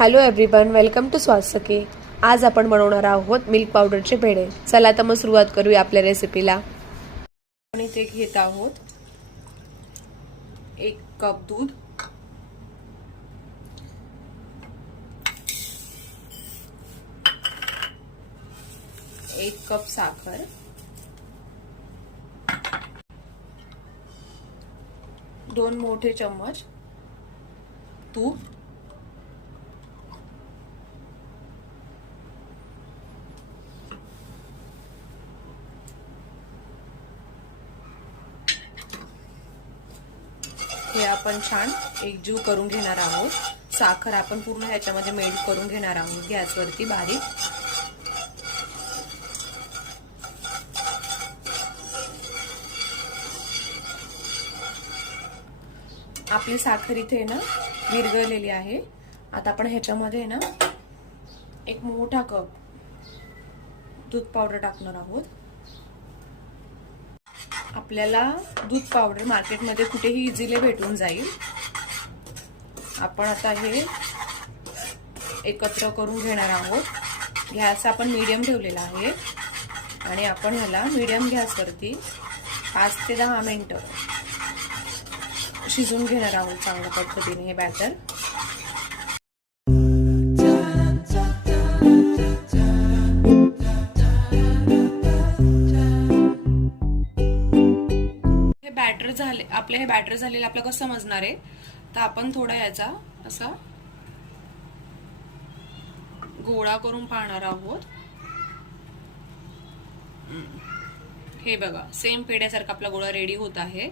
Hello everyone, welcome to स्वास्थ्य. आज आपण बनवणार आहोत मिल्क पावडरचे पेढे. चला तर मग सुरुवात करूया आपल्या रेसिपीला. आपण इथे घेत आहोत 1 कप दूध, 1 कप साखर, 2 मोठे चम्मच तूप, हे आपण छान एकजीव करून घेणार आहोत. साखर आपण पूर्ण ह्याच्यामध्ये मेल्ट करून घेणार आहोत गॅसवरती बारीक. आपली साखर इथे ना विरघळलेली आहे. आता आपण ह्याच्यामध्ये ना 1 मोठा कप दूध पावडर टाकणार आहोत. आपल्याला दूध पावडर मार्केटमध्ये कुठेही इझिली भेटून जाईल. आपण आता हे एकत्र करून घेणार आहोत. गॅस आपण मीडियम ठेवलेला आहे आणि आपण ह्याला मीडियम गॅसवरती 5 ते 10 मिनिटं शिजवून घेणार आहोत चांगल्या पद्धतीने हे बॅटर. हे बॅटर झालेलं आपलं कसं समजणार आहे, तर आपण थोडा याचा असा गोळा करून पाहणार आहोत. हे बघा, सेम पेढ्यासारखा आपला गोळा रेडी होत आहे.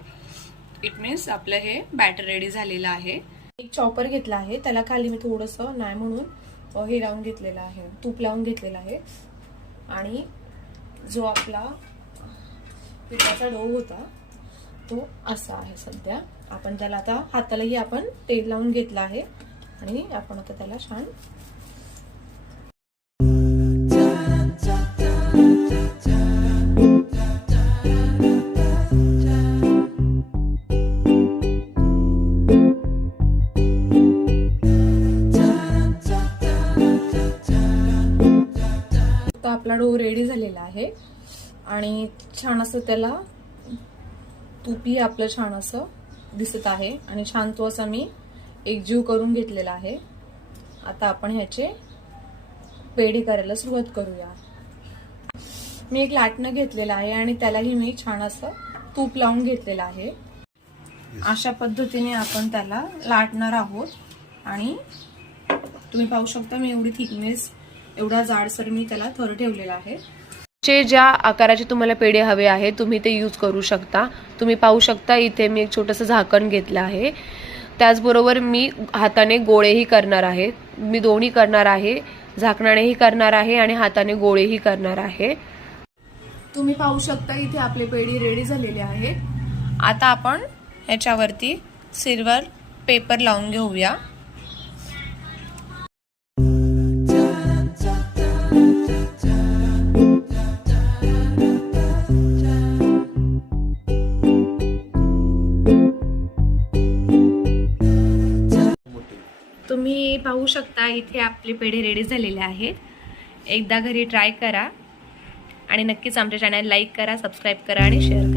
इट मीन्स आपलं हे बॅटर रेडी झालेलं आहे. एक चॉपर घेतला आहे, त्याला खाली मी थोडंसं नाही म्हणून हे लावून घेतलेलं आहे, तूप लावून घेतलेलं आहे. आणि जो आपला पिठाचा डो होता तो असा आहे सध्या. आपण त्याला आता हातालाही आपण तेल लावून घेतलं आहे आणि आपण आता त्याला छान आपला डो रेडी झालेला आहे आणि छान असं त्याला तुपी आपलं छान असं दिसत आहे आणि छान तो असा मी एकजीव करून घेतलेला आहे. आता आपण ह्याचे पेढे करायला सुरुवात करूया. मी एक लाटणं घेतलेलं आहे आणि त्यालाही मी छान असं तूप लावून घेतलेलं आहे. अशा पद्धतीने आपण त्याला लाटणार आहोत आणि तुम्ही पाहू शकता मी एवढी थिकनेस, एवढा जाडसर मी त्याला थर ठेवलेला आहे. ज्या आकाराचे तुम्हाला पेढे हवे आहे तुम्ही ते यूज करू शकता. तुम्ही पाहू शकता इथे मी एक छोटंसं झाकण घेतलं आहे. त्याचबरोबर मी हाताने गोळेही करणार आहे. मी दोन्ही करणार आहे, झाकणानेही करणार आहे आणि हाताने गोळेही करणार आहे. तुम्ही पाहू शकता इथे आपले पेढे रेडी झालेले आहेत. आता आपण ह्याच्यावरती सिल्वर पेपर लावून घेऊया. तुम्ही पाहू शकता इथे आपले पेढे रेडी झालेले आहेत. एकदा घरी ट्राय करा आणि नक्कीच आमच्या चॅनल लाईक करा, सबस्क्राईब करा आणि शेअर करा.